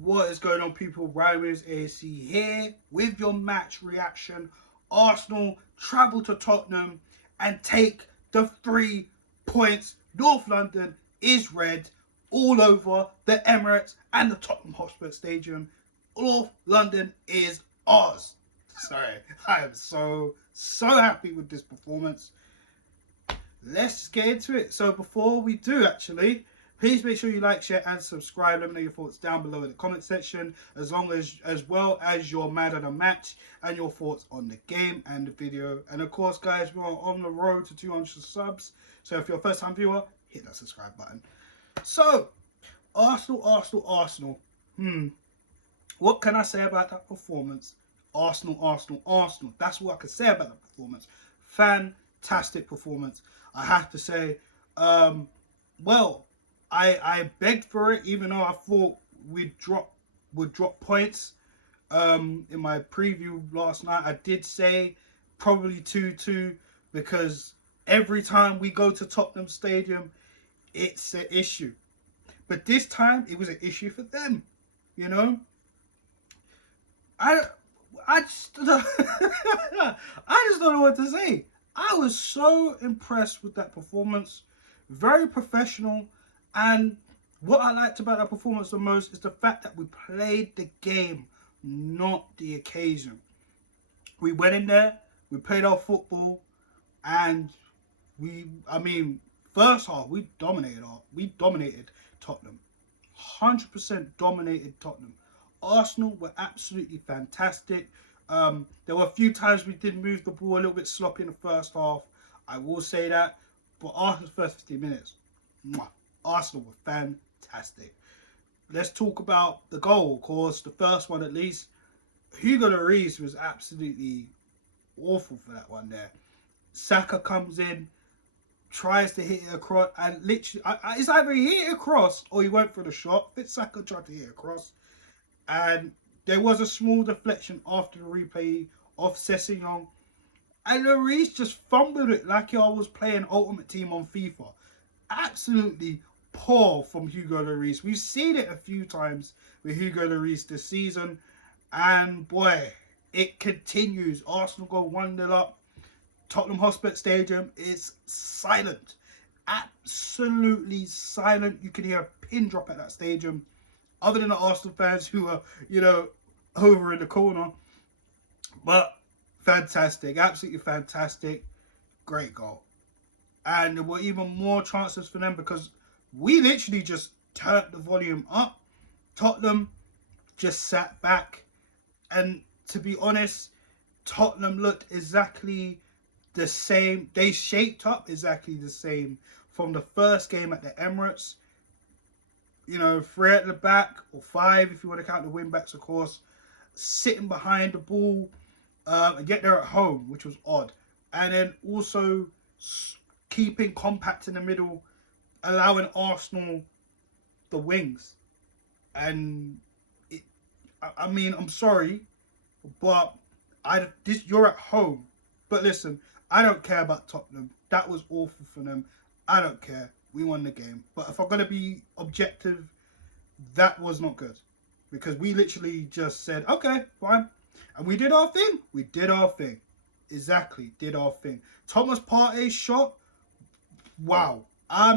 What is going on, people? Ryan AC here with your match reaction. Arsenal travel to Tottenham and take the 3 points. North London is red all over the Emirates and the Tottenham Hotspur Stadium. North London is ours. Sorry, I am so happy with this performance. Let's get into it. So before we do, actually, please make sure you like, share, and subscribe. Let me know your thoughts down below in the comment section, as well as your man of the match and your thoughts on the game and the video. And of course, guys, we're on the road to 200 subs. So if you're a first-time viewer, hit that subscribe button. So, Arsenal. What can I say about that performance? Arsenal. That's what I can say about the performance. Fantastic performance. I have to say, well, I begged for it, even though I thought would drop points. In my preview last night, I did say probably 2-2 because every time we go to Tottenham Stadium, it's an issue. But this time, it was an issue for them. You know, I just I just don't know what to say. I was so impressed with that performance. Very professional. And what I liked about that performance the most is the fact that we played the game, not the occasion. We went in there, we played our football, and first half, we dominated Tottenham. 100% dominated Tottenham. Arsenal were absolutely fantastic. There were a few times we did move the ball a little bit sloppy in the first half. I will say that. But Arsenal's first 15 minutes, Arsenal were fantastic. Let's talk about the goal, of course. The first one, at least. Hugo Lloris was absolutely awful for that one there. Saka comes in, tries to hit it across, and literally, it's either he hit it across or he went for the shot. Saka tried to hit it across. And there was a small deflection after the replay of Sessegnon. And Lloris just fumbled it like I was playing Ultimate Team on FIFA. Absolutely poor from Hugo Lloris. We've seen it a few times with Hugo Lloris this season. And boy, it continues. Arsenal go 1-0 up. Tottenham Hotspur Stadium is silent. Absolutely silent. You can hear a pin drop at that stadium. Other than the Arsenal fans who are, over in the corner. But fantastic. Absolutely fantastic. Great goal. And there were even more chances for them because we literally just turned the volume up. Tottenham just sat back. And to be honest, Tottenham looked exactly the same. They shaped up exactly the same from the first game at the Emirates. 3 at the back, or 5 if you want to count the wing backs, of course, sitting behind the ball, and yet they're at home, which was odd. And then also keeping compact in the middle, allowing Arsenal the wings. And I'm sorry, but you're at home. But listen, I don't care about Tottenham. That was awful for them. I don't care. We won the game. But if I'm going to be objective, that was not good. Because we literally just said, okay, fine. And we did our thing. We did our thing. Exactly. Did our thing. Thomas Partey's shot. Wow. I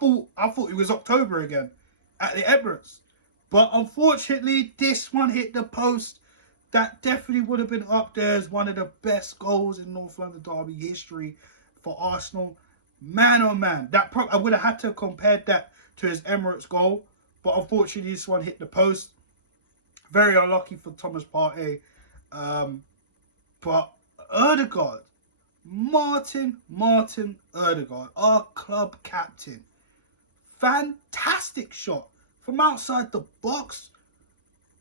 thought it was October again at the Emirates. But unfortunately, this one hit the post. That definitely would have been up there as one of the best goals in North London derby history for Arsenal. Man, oh man, I would have had to have compared that to his Emirates goal, but unfortunately this one hit the post. Very unlucky for Thomas Partey. But Ødegaard, Martin Ødegaard, our club captain, fantastic shot from outside the box.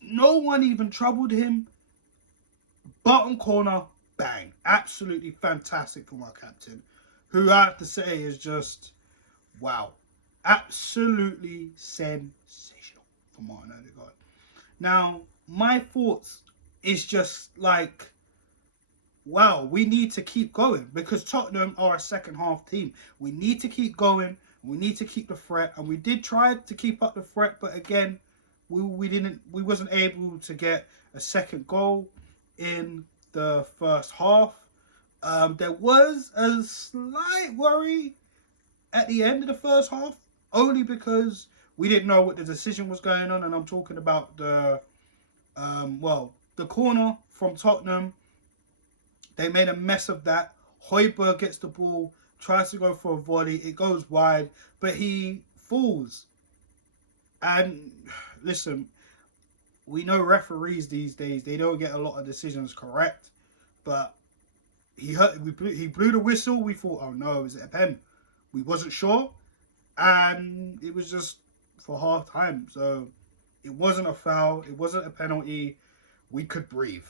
No one even troubled him. Bottom corner, bang. Absolutely fantastic from our captain, who I have to say is just, wow. Absolutely sensational for Martin Ødegaard. Now, my thoughts is just like, wow, we need to keep going because Tottenham are a second half team. We need to keep going. We need to keep the threat. And we did try to keep up the threat, but again, we wasn't able to get a second goal in the first half. There was a slight worry at the end of the first half, only because we didn't know what the decision was going on, and I'm talking about the corner from Tottenham. They made a mess of that. Højbjerg gets the ball, tries to go for a volley, it goes wide, but he falls. And listen, we know referees these days, they don't get a lot of decisions correct, but he blew the whistle. We thought, oh no, is it a pen? We wasn't sure, and it was just for half time. So it wasn't a foul, it wasn't a penalty. We could breathe,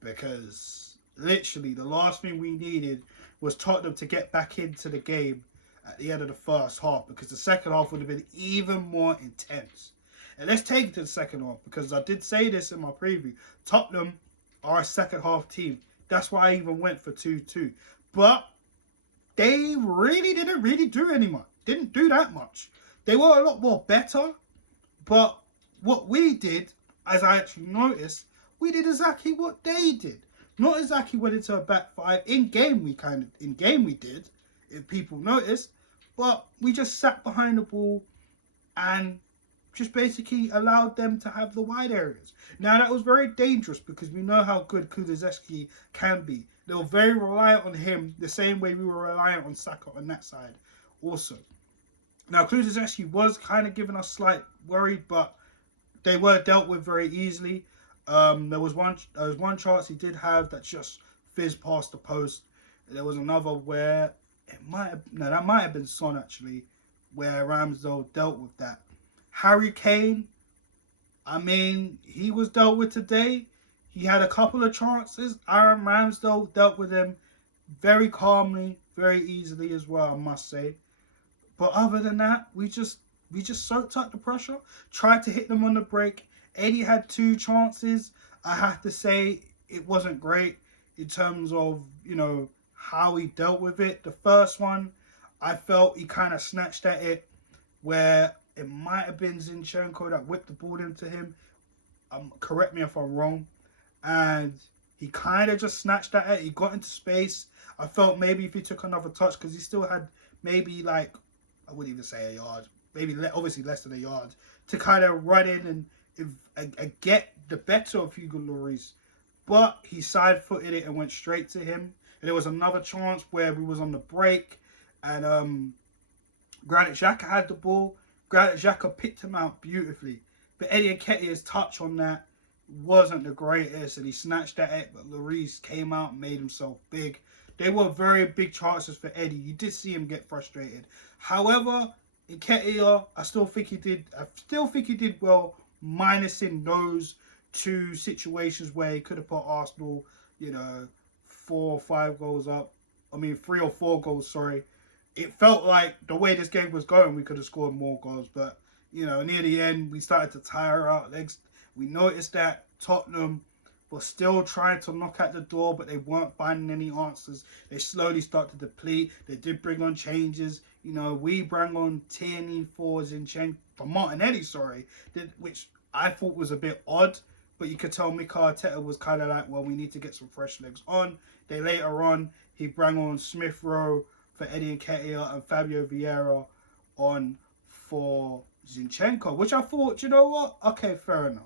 because literally the last thing we needed was Tottenham to get back into the game at the end of the first half, because the second half would have been even more intense. And let's take it to the second half, because I did say this in my preview. Tottenham are a second half team. That's why I even went for 2-2. But they really didn't do that much. They were a lot more better. But what we did, as I actually noticed, we did exactly what they did. Not exactly went into a back five. In game we did, if people noticed. But we just sat behind the ball and just basically allowed them to have the wide areas. Now, that was very dangerous, because we know how good Kulusevski can be. They were very reliant on him, the same way we were reliant on Saka on that side also. Now, Kulusevski was kind of giving us slight worry, but they were dealt with very easily. There was one chance he did have that just fizzed past the post. There was another where that might have been Son actually, where Ramsdale dealt with that. Harry Kane, I mean, he was dealt with today. He had a couple of chances. Aaron Ramsdale dealt with him very calmly, very easily as well, I must say. But other than that, we just soaked up the pressure, tried to hit them on the break. Eddie had 2 chances. I have to say it wasn't great in terms of, how he dealt with it. The first one, I felt he kind of snatched at it, where it might have been Zinchenko that whipped the ball into him. Correct me if I'm wrong. And he kind of just snatched at it. He got into space. I felt maybe if he took another touch, because he still had maybe I wouldn't even say a yard, maybe obviously less than a yard, to kind of run in and get the better of Hugo Lloris. But he side-footed it and went straight to him. And there was another chance where we was on the break, and Granit Xhaka had the ball. Granit Xhaka picked him out beautifully. But Eddie Nketiah's touch on that wasn't the greatest, and he snatched at it, but Lloris came out and made himself big. They were very big chances for Eddie. You did see him get frustrated. However, Nketiah, I still think he did well, minusing those 2 situations where he could have put Arsenal, 4 or 5 goals up. 3 or 4 goals, sorry. It felt like the way this game was going, we could have scored more goals. But, near the end, we started to tire out legs. We noticed that Tottenham were still trying to knock at the door, but they weren't finding any answers. They slowly started to deplete. They did bring on changes. We brought on Tierney for Martinelli, which I thought was a bit odd. But you could tell Mikel Arteta was kind of like, well, we need to get some fresh legs on. Then later on, he brought on Smith Rowe for Eddie Nketiah and Fabio Vieira on for Zinchenko, which I thought, you know what? Okay, fair enough.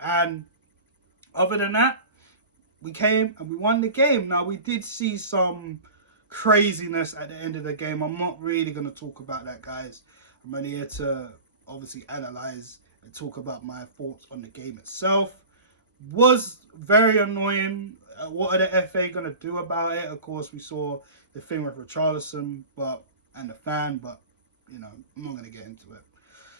And other than that, we came and we won the game. Now, we did see some craziness at the end of the game. I'm not really going to talk about that, guys. I'm only here to obviously analyze and talk about my thoughts on the game itself. Was very annoying. What are the FA going to do about it? Of course, we saw the thing with Richarlison and the fan, but, I'm not going to get into it.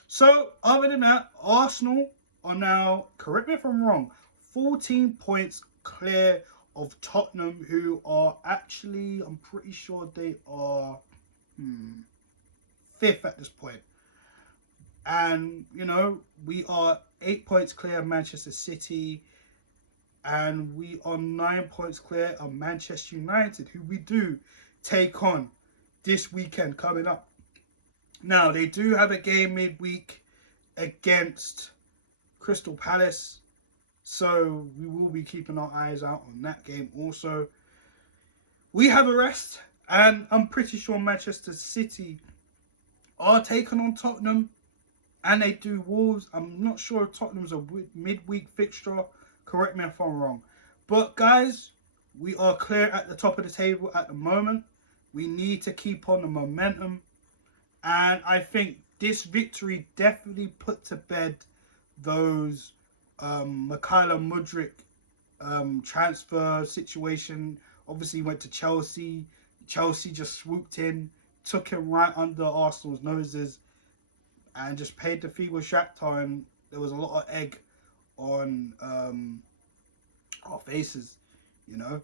So, other than that, Arsenal are now, correct me if I'm wrong, 14 points clear of Tottenham, who are actually, I'm pretty sure they are 5th at this point. And, we are 8 points clear of Manchester City, and we are 9 points clear of Manchester United, who we do take on this weekend coming up. Now, they do have a game midweek against Crystal Palace. So we will be keeping our eyes out on that game also. We have a rest, and I'm pretty sure Manchester City are taking on Tottenham, and they do Wolves. I'm not sure if Tottenham's a midweek fixture. Correct me if I'm wrong. But guys, we are clear at the top of the table at the moment. We need to keep on the momentum. And I think this victory definitely put to bed those Mikhailo Mudryk transfer situation. Obviously, he went to Chelsea. Chelsea just swooped in, took him right under Arsenal's noses, and just paid the fee with Shakhtar. And there was a lot of egg on our faces, you know,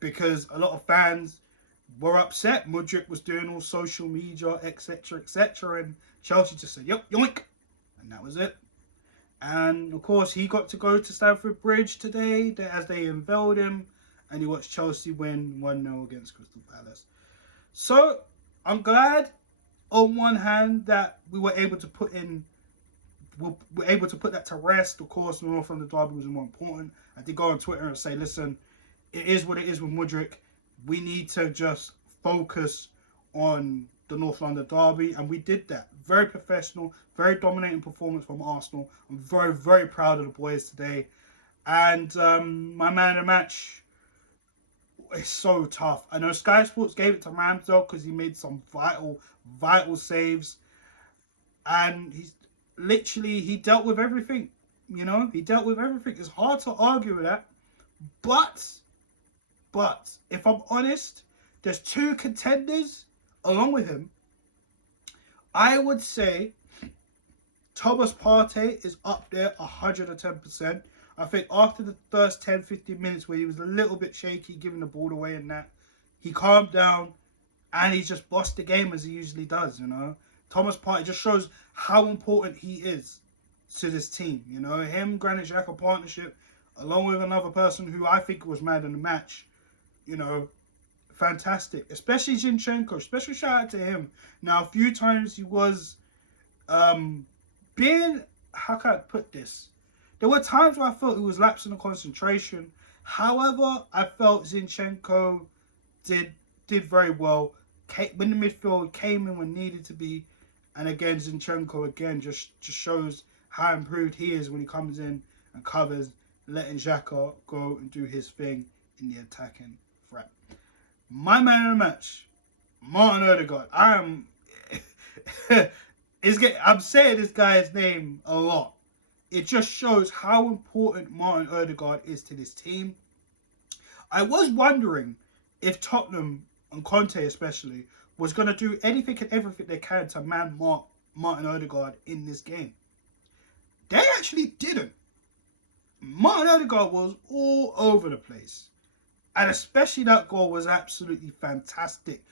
because a lot of fans were upset. Mudryk was doing all social media, etc., etc., and Chelsea just said, "Yep, yoink," and that was it. And of course, he got to go to Stamford Bridge today as they unveiled him, and he watched Chelsea win 1-0 against Crystal Palace. So I'm glad, on one hand, that we were able to put that to rest. Of course, the North London derby was more important. I did go on Twitter and say, listen, it is what it is with Mudryk. We need to just focus on the North London derby, and we did that. Very professional, very dominating performance from Arsenal. I'm very, very proud of the boys today. And my man of the match is so tough. I know Sky Sports gave it to Ramsdale because he made some vital saves, and he dealt with everything. You know, he dealt with everything. It's hard to argue with that, but if I'm honest, there's two contenders along with him. I would say Thomas Partey is up there 110%. I think after the first 10-15 minutes where he was a little bit shaky, giving the ball away and that, he calmed down and he just bossed the game as he usually does, you know. Thomas Partey just shows how important he is to this team, you know. Him, Granit Xhaka partnership, along with another person who I think was man in the match, you know, fantastic. Especially Zinchenko, special shout out to him. Now, a few times he was being, how can I put this? There were times where I felt he was lapsing the concentration. However, I felt Zinchenko did very well. When the midfield came in when needed to be. And again, Zinchenko again just shows how improved he is when he comes in and covers, letting Xhaka go and do his thing in the attacking threat. My man of the match, Martin Odegaard. I'm saying this guy's name a lot. It just shows how important Martin Odegaard is to this team. I was wondering if Tottenham, and Conte especially, was going to do anything and everything they can to man Martin Odegaard in this game. They actually didn't. Martin Odegaard was all over the place. And especially that goal was absolutely fantastic.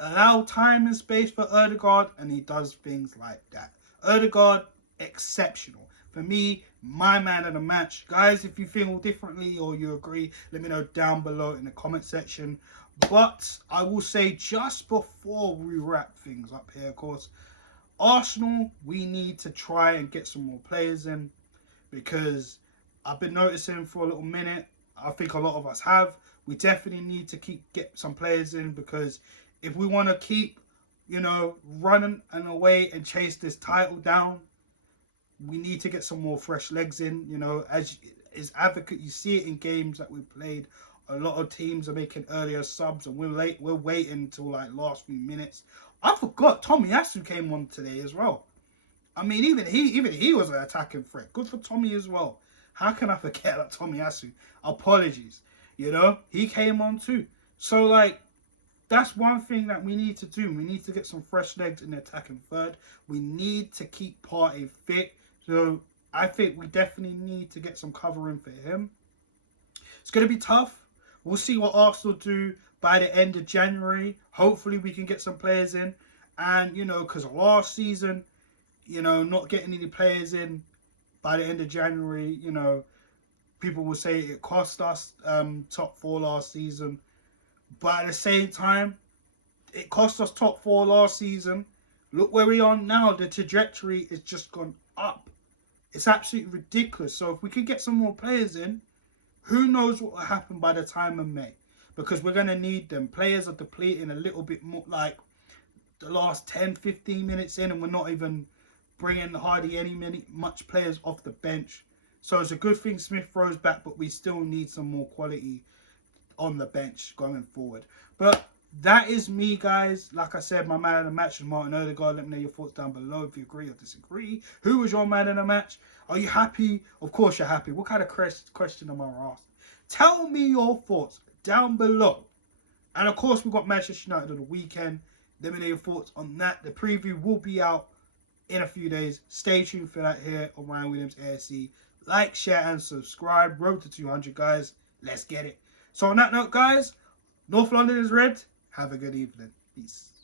Allow time and space for Odegaard, and he does things like that. Odegaard, exceptional. For me, my man of the match. Guys, if you feel differently or you agree, let me know down below in the comment section. But I will say, just before we wrap things up here, of course, Arsenal, we need to try and get some more players in, because I've been noticing for a little minute, I think a lot of us have, we definitely need to get some players in, because if we want to keep, you know, running and away and chase this title down, we need to get some more fresh legs in. You know, as advocate, you see it in games that we played. A lot of teams are making earlier subs, and we're waiting until like last few minutes. I forgot Tomiyasu came on today as well. I mean, even he was an attacking threat. Good for Tommy as well. How can I forget that Tomiyasu? Apologies. You know, he came on too. So like, that's one thing that we need to do. We need to get some fresh legs in the attacking third. We need to keep Partey fit. So I think we definitely need to get some covering for him. It's going to be tough. We'll see what Arsenal do by the end of January. Hopefully we can get some players in. And, you know, because last season, you know, not getting any players in by the end of January, you know, people will say it cost us top 4 last season. But at the same time, it cost us top 4 last season Look where we are now. The trajectory is just gone up. It's absolutely ridiculous. So if we could get some more players in, who knows what will happen by the time of May? Because we're going to need them. Players are depleting a little bit more, like the last 10, 15 minutes in, and we're not even bringing hardly much players off the bench. So it's a good thing Smith Rowe's back, but we still need some more quality on the bench going forward. But that is me, guys. Like I said, my man of the match is Martin Odegaard. Let me know your thoughts down below if you agree or disagree. Who was your man in the match? Are you happy? Of course you're happy. What kind of question am I asked? Tell me your thoughts down below. And of course, we've got Manchester United on the weekend. Let me know your thoughts on that. The preview will be out in a few days. Stay tuned for that here on Ryan Williams ASC. Like, share, and subscribe. Road to 200, guys. Let's get it. So on that note, guys, North London is red. Have a good evening. Peace.